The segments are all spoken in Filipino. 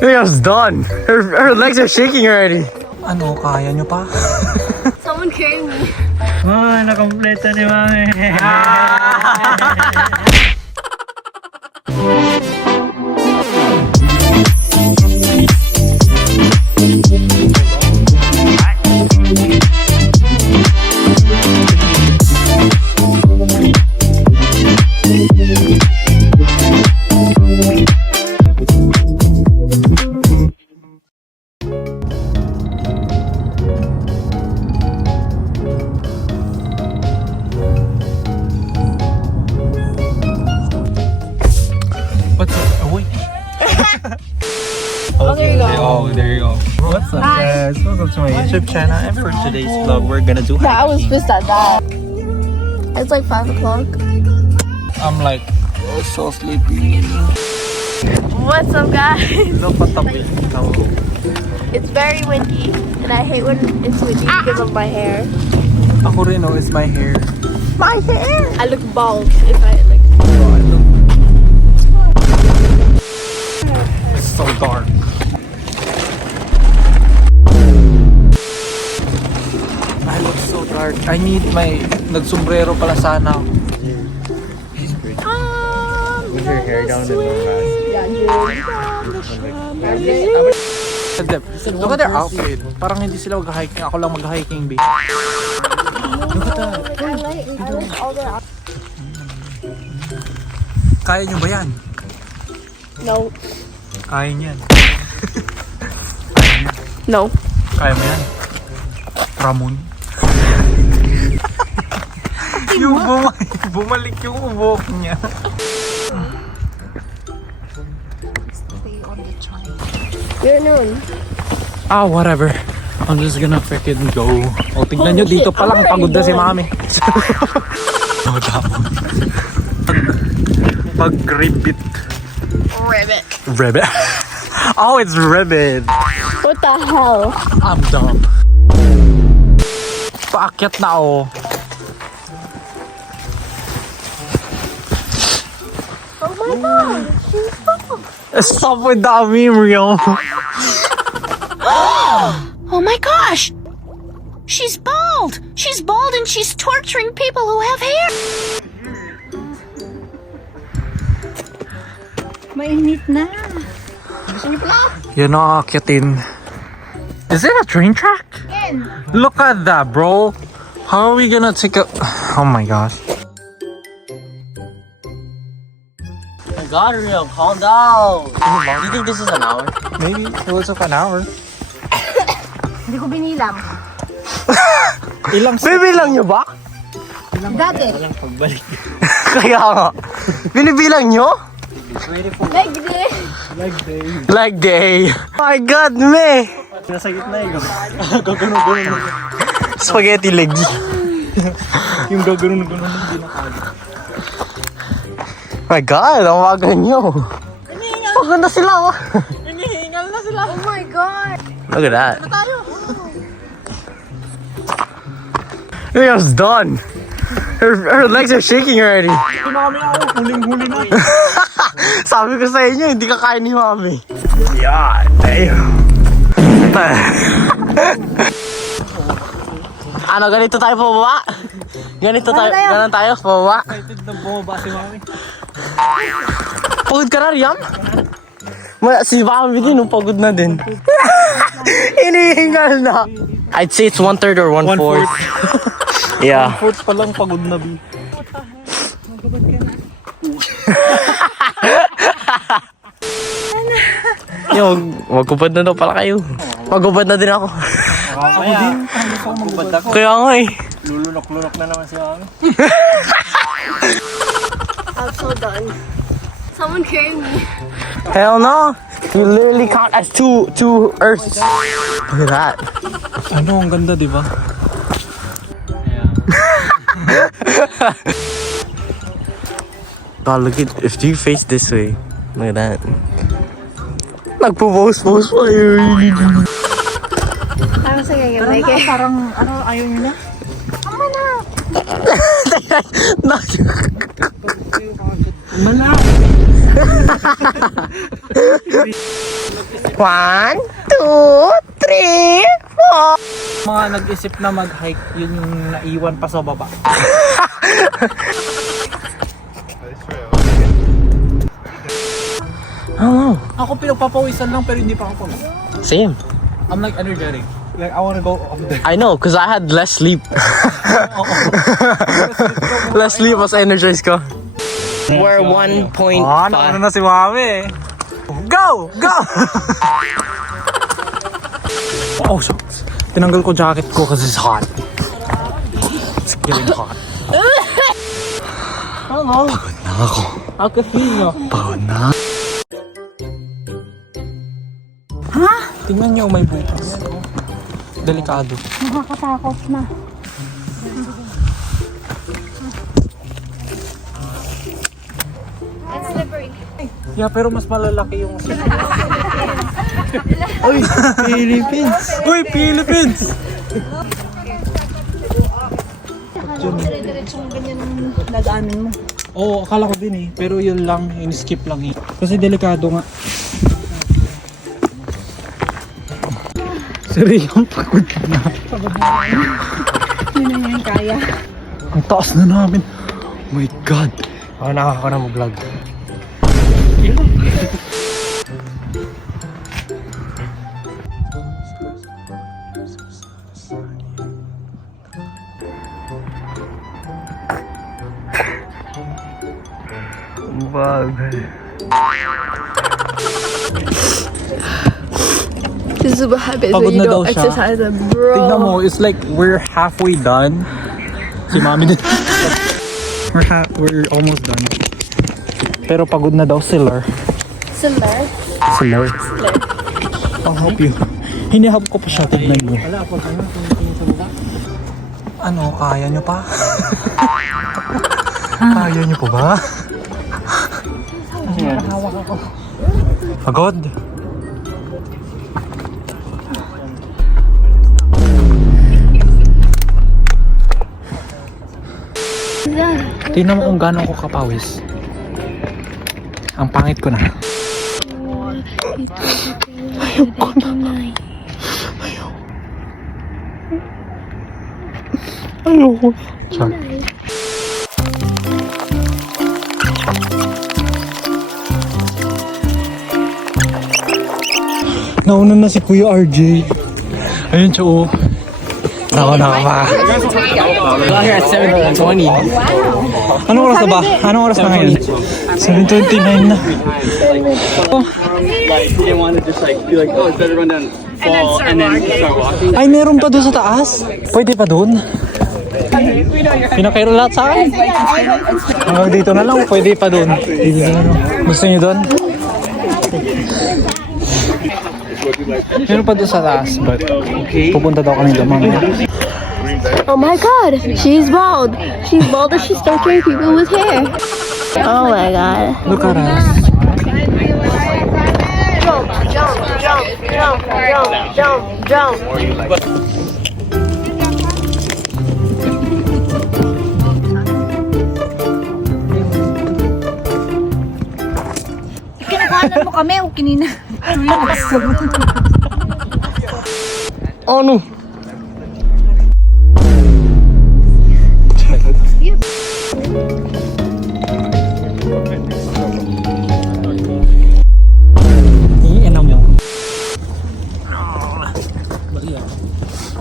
Leah's done. Her legs are shaking already. Ano, kaya nyo pa? Someone carry me. Oh, nakompleto ni Mami. What's up? Oh, wait. Okay, there you go. Oh, there you go. What's up, guys? Welcome to my YouTube channel. And for today's vlog, we're gonna do Yeah, I was hiking. pissed at that. It's like 5 o'clock. I'm like, so sleepy. What's up, guys? Look at the wind. It's very windy, and I hate when it's windy because of my hair. Ako rin, oh, it's my hair. My hair! I look bald if I like. Oh, I look... It's so dark. I look so dark. I need my... Nagsombrero pala sana ako. With your hair down in the back. Look at their outfit. Parang hindi sila mag-hiking. Ako lang mag-hiking, babe. Look at that. I like all the. Kaya nyo ba yan? No. Kaya niyan. No. Kaya mo yan? Ramon. Yung bumalik yung buhok niya. You're noon. Ah, whatever. I'm just gonna freaking go. O, tignan nyo, dito pa lang pagod na si Mami. No, tapos. Mag-ribbit. Ribbit. Ribbit? Oh, it's ribbit. What the hell? I'm dumb. Paakyat na ako. Oh my god. Stop with that meme, Rio. Oh my gosh! She's bald! She's bald and she's torturing people who have hair! Mainit na. Yan ang aakyatin. Is it a train track? Look at that, bro. How are we gonna take a... Oh my gosh. My God, Rio, calm down. Do you think this is an hour? Maybe it was an hour. Hindi ko binilang. Ilang Bibilang nyo ba? Dati. Kaya nga. Binibilang nyo? Like this. Like day. My God, me. Nasa gitna eh. Gaganon-ganon. Spaghetti legs. Yung gaganon-ganon hindi nakala. My God, ang waga nyo. Pagod na sila, oh. Hinihingal na sila. Oh my god. Look at that. Leah's done. Her legs are shaking already. Mami ako, huling-huli na. Sabi ko sa inyo, hindi ka kaya ni Mami. Yeah, damn. Ano, ganito tayo pababa? Ganito tayo, ganun tayo pababa? Excited na bumaba si Mami. Pagod ka na, Riam? Si Mami din, nung pagod na din. Hinihingal na. I'd say it's 1/3 or 1/4. Yeah. 1/4 pa lang pagod na, B. Yo, magkupad na daw pala kayo. Magkupad na din ako. Ako din. Magubad ako. Kaya nga eh. Lulunok-lunok na naman si Mami. I'm so done. Someone carry me. Hell no. You literally count as two Earths. Look at that. Ano, ang ganda, di ba? God, look at, if you face this way, look at that. Nagpo-pose pa yun. Parang sa ganyan. Like it. Parang, ano, ayaw nyo na? Mana? 1, 2, 3, 4. Mga nag-isip na mag-hike, yun yung naiwan pa sa baba. Oh, Ako pinagpapawisan lang pero hindi pa ako pawis. same. I'm like energetic. Like I wanna go up there. I know, cause I had less sleep. Less sleep, mas energized ko. We're 1.5. Ano na si Mami eh. Go! Go! Oh, shucks. Tinanggal ko jacket ko kasi it's hot. It's getting hot. Hello. Pagod na ako. I can feel you. Pagod na. Tingnan niyo may butas. Delikado. Nakakatakot na. It's slippery. Yeah, pero mas malalaki yung Uy, Philippines. Uy, Philippines! Dire-diretsong ganyan nagaanin mo. Oo, akala ko din eh. Pero yun lang, in-skip lang eh. Kasi delikado nga. Seryo'ng pagod na. Hindi na yan kaya. Ang taas na namin. Oh my God. Ako nakaka na mag-vlog. This is what happens Pagod when you na daw don't siya. exercise, bro. Tignan mo, it's like we're halfway done. Si Mami din. We're almost done. Pero pagod na daw sila. Similar. Sila. I'll help you. Hinihap ko pa siya, tignan mo. Ano, kaya nyo pa? Kaya nyo pa ba? Pagod? Tingnan mo kung gano'n ko kapawis. Ang pangit ko na. Ayoko na. Ayoko. Char. Nauna na si Kuya RJ. Ayun siya oh. Ako na pa. We're here at 7:20. Anong oras na ba? Anong oras na ngayon? 7:29 na. Like, you didn't want to just like be like, oh, it's better run down, fall, and then start walking. Ay, meron pa doon sa taas? Pwede pa doon? Pinakairo lahat sa akin. Dito na lang, pwede pa doon. Dito na lang. Gusto niyo doon? Meron pa doon sa taas, but pupunta daw kami doon mamaya. Oh my God, she's bald. She's bald and she's torturing people with hair. Oh my God. Look at us. Jump. Kinakanan mo kami o kinina. Ano? Iyan mo.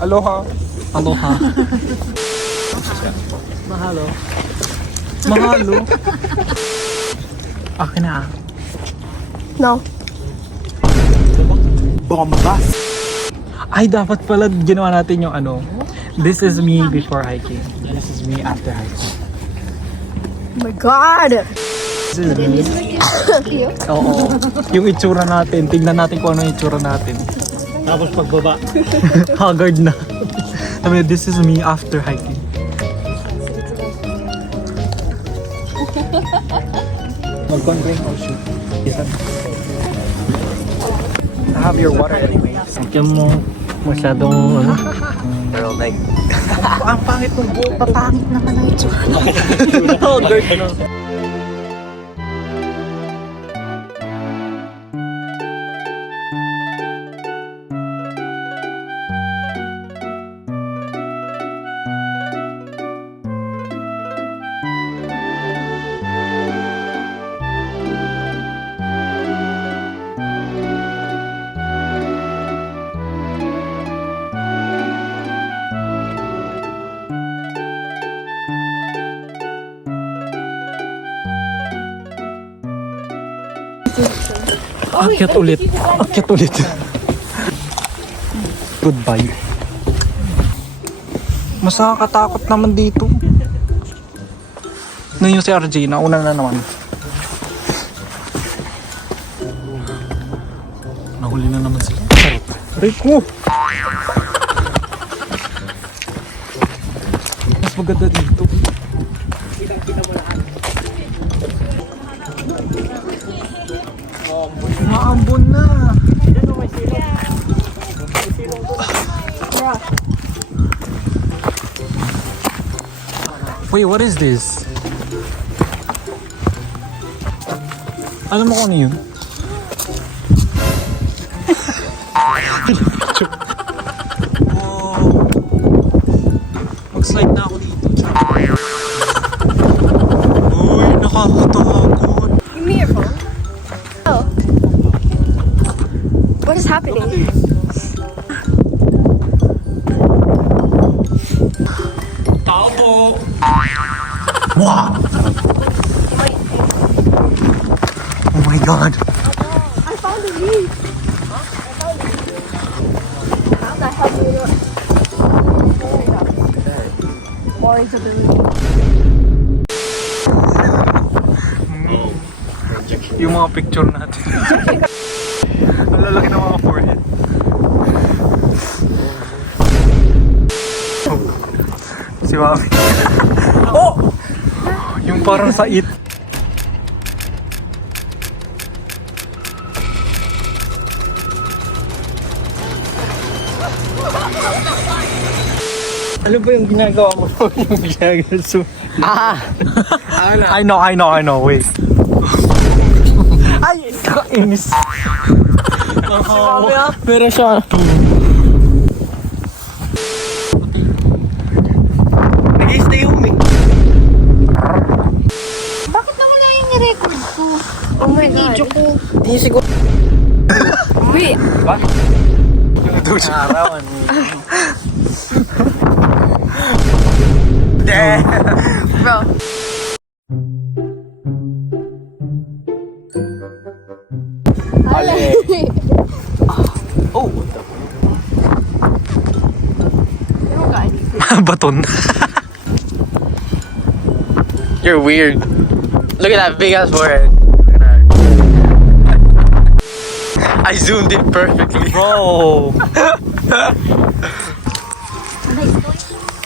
Aloha. Aloha. Mahalo. Mahalo. Akin na ah. No. Bombas. Ay, dapat pala ginawa natin yung ano. This is me before hiking. This is me after hiking. Oh my God. This is me. Oo. Yung itsura natin. Tignan natin kung ano yung itsura natin. Tapos pagbaba. Haggard na. I mean, this is me after hiking. Mag-convey or shoot. Have your water anyway. Tignan mo masyadong ano. Pero like, Ang pangit ng buhok. Papangit naman ang itsura. Haggard na. Akyat ulit. Akyat ulit. Goodbye. Mas nakakatakot naman dito. Yung si RJ, nauna na naman. Nahuli na naman sila. Charot. Break mo! Mas maganda dito. Naambon na! Wait, what is this? Alam mo kung ano yun? Oh. Mag-slide na ako dito. Uy, nakakatakot. Give me your phone. Oh. What is happening? Tao po! Wow! Oh my god! I found a leaf. How the hell do you know? More into the leaf. Yung mga picture natin. Ang lalaki ng mga forehead. Si Mami. Oh! Yung parang sa it. Ano ba yung ginagawa mo? Yung ginagawa so... I know. Wait. Ay! Kakainis. Pero siya. Nag-stay home eh. Bakit naman na yung record ko? Oh my God. Video ko. Hindi siguro. Wait. Arawan. Bro. Ale. Oh, Baton. you're weird. Look at that big ass forehead. I zoomed in perfectly. Bro.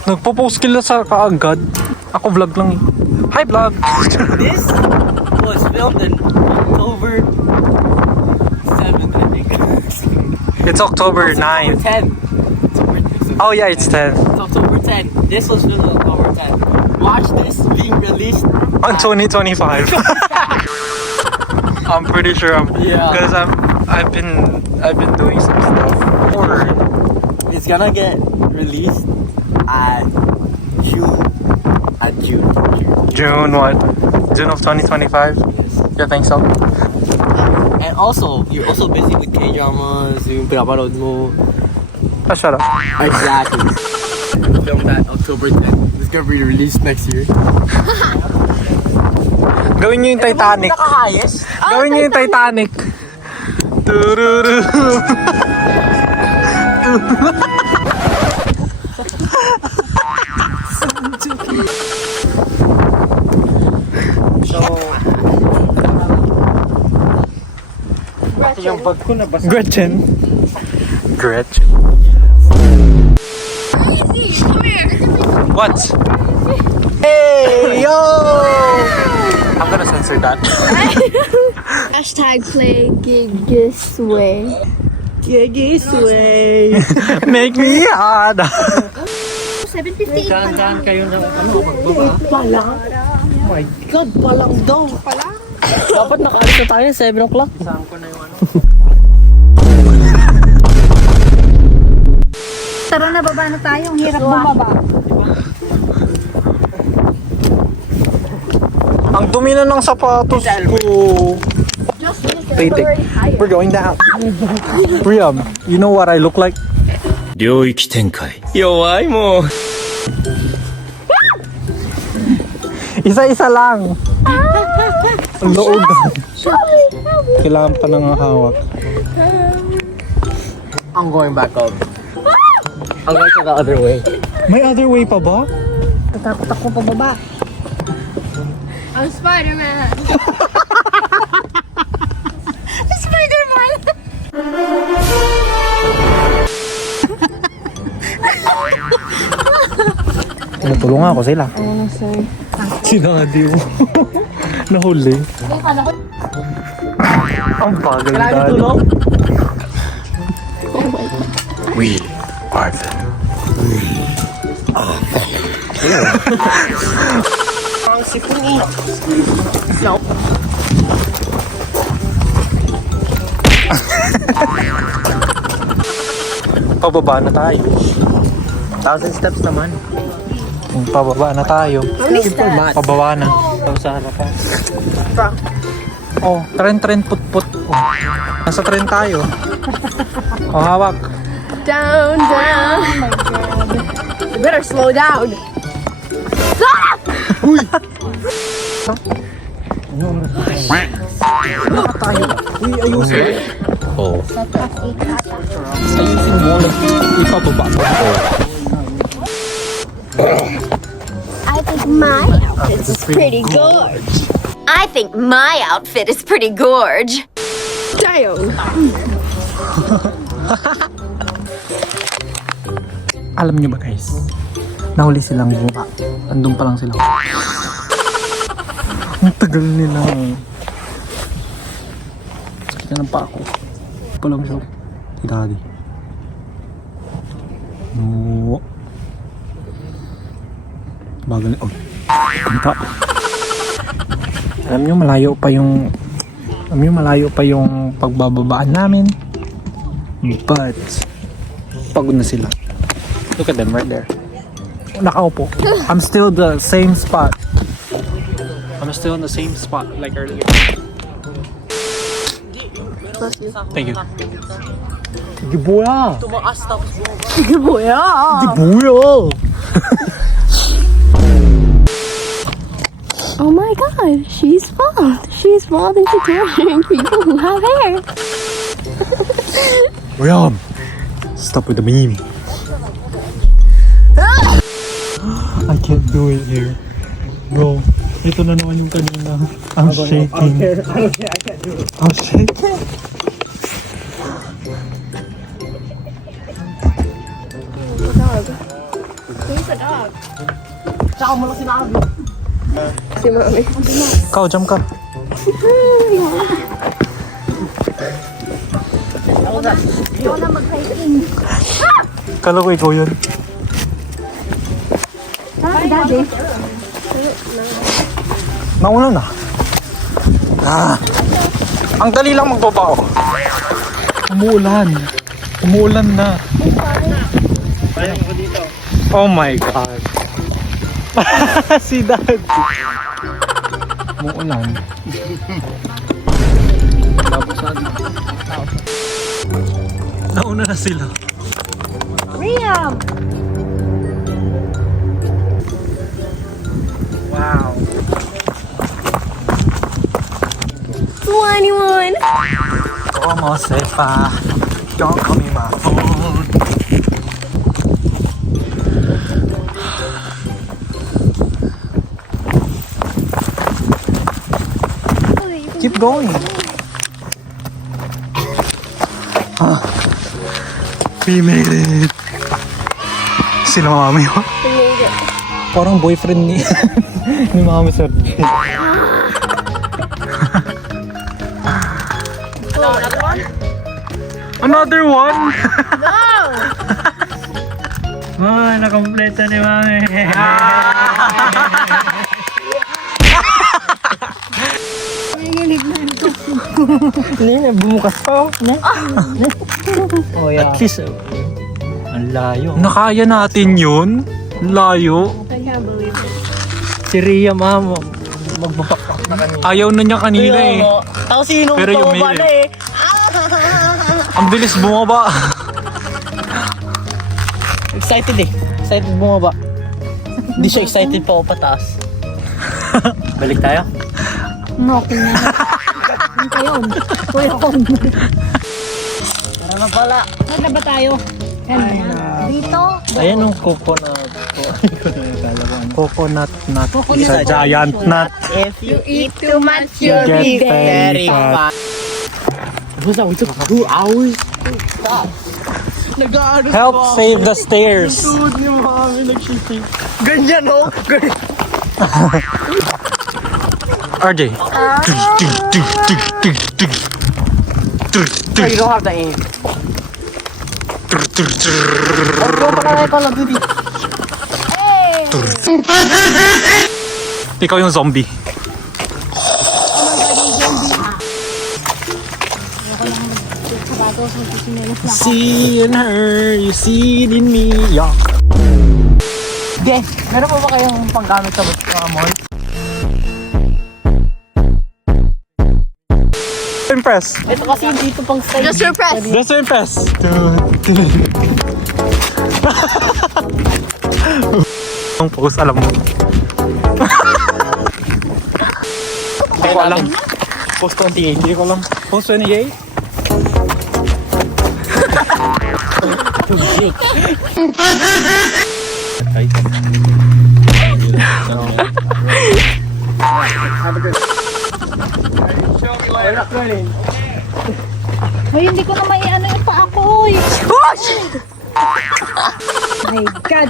Nagpo-post kila sa kaagad. Ako vlog lang eh. Hi vlog! This was filmed in October 7th, I think. It's October 9. 10. Oh yeah, it's 10. It's October 10. This was filmed on October 10. Watch this being released On 2025. I'm pretty sure Yeah. because I've been doing some stuff. Or It's gonna get released at June. June what? June of 2025? You think so? And also, you're also busy with K-dramas, yung pinapanood mo. Ah, shut up. Exactly. Film that October 10th. It's gonna be released next year. Gawin niyo yung Titanic. Gawin niyo yung Titanic. Tururu. Yung bag ko nabasa. Gretchen. Come here. What? Hey, yo! I'm gonna censor that. Hashtag play Gigisway. Make me hard. 7:58 pa lang. Dahan kayo ng pagbaba. dapat nakaalis na tayo 7 o'clock. Saan ko na yung ano? Tara na, baba na tayo. Ang hirap bumaba. Ang dumi na ng sapatos ko. Wait, we're going down. Priam, you know what I look like? 領域展開 Yoway mo. Isa-isa lang. Ang loob. Help Kailangan pa nang hawak. I'm going back up. I'm going to the other way. May other way pa ba? I'm Spider-Man. Tinutulungan ako sila. Sinadi mo. Nahuli. Ang bagal dad. We are the Pababa na tayo. 1,000 steps naman. Pababa na tayo. Pababa na. Sa harapan. Oh, tren put-put. Oh. Nasa tren tayo. Oh, hawak. Down, down. Oh my god. You better slow down. Uy, ayusin. Oh. Ayusin mo. Ipababa mo. I think my outfit is pretty gorge. I think my outfit is pretty gorge. Down. Alam nyo ba guys? Nahuli silang buka. Andun pa lang sila. Ang tagal nila. Sakit na ng pa ako. Pa lang siya. Si daddy. No. Bagal. Oh. Kanta. Alam nyo malayo pa yung pagbababaan namin. But pagod na sila. Look at them right there. Nakaupo. I'm still the same spot. I'm still in the same spot like earlier. Thank you. Gibuya! Gibuya! Gibuya! Oh my god, she's bald. She's bald and she's torturing people who have hair. William! Stop with the meme. I can't do it here. Bro, ito na naman yung kanina. I'm shaking. I'm shaking. Si Mami. Ikaw, jump ka. Kala ko ikaw yun. Daddy. Nauna na. Ang dali lang magbaba. Umuulan. Umuulan na. Oh my God. Si Dad. Umuulan. Nauna na sila. Liam! Wow. 21! Como se fa? Don't call me my phone. Keep going. We made it. Sila mami ko. We made it. Parang boyfriend ni ni Mami Sergey. Another one? No! Nakompleto ni Mami. Hindi na, bumukas pa. Oh, yeah. At least, ang layo. Nakaya natin yun? Layo. I can't believe it. Si Rhea, ma'am, magbabakbak na kanina. Ayaw na niya kanina eh. Tapos sino Pero yung pababa male. na eh. Ang bilis bumaba. Excited eh. Excited bumaba. Hindi siya excited pa o pataas. Balik tayo? No, kayo. Saan na ba tayo? Dito? Ayan yung coconut. Coconut nut. It's a giant nut. If you eat Too much, You get very fat. What's that? We took 2 hours. Help save the stairs. Ganyan, no? RJ. You don't have to aim. Ikaw yung zombie. See in her, you see it in me. Yuck. Okay, meron pa ba kayong panggamit sa mga mall? Impress. Ito kasi dito pang style. Just your press. Just impress. Ang pose, alam mo. Hindi ko alam. Post 28. Hindi ko alam. Post 28? Hoy, hindi ko na maiano yung paa ko. My God.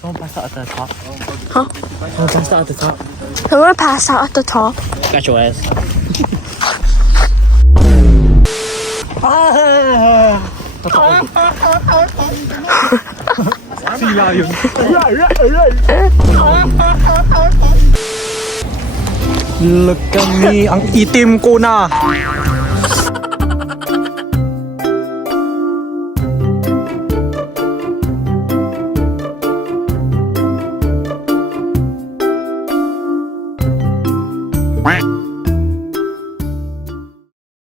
Don't pass out at the top. Huh? Don't pass out at the top. I'm gonna pass out at the top. Got your ass. Sila yun. Look at me. Ang itim ko na.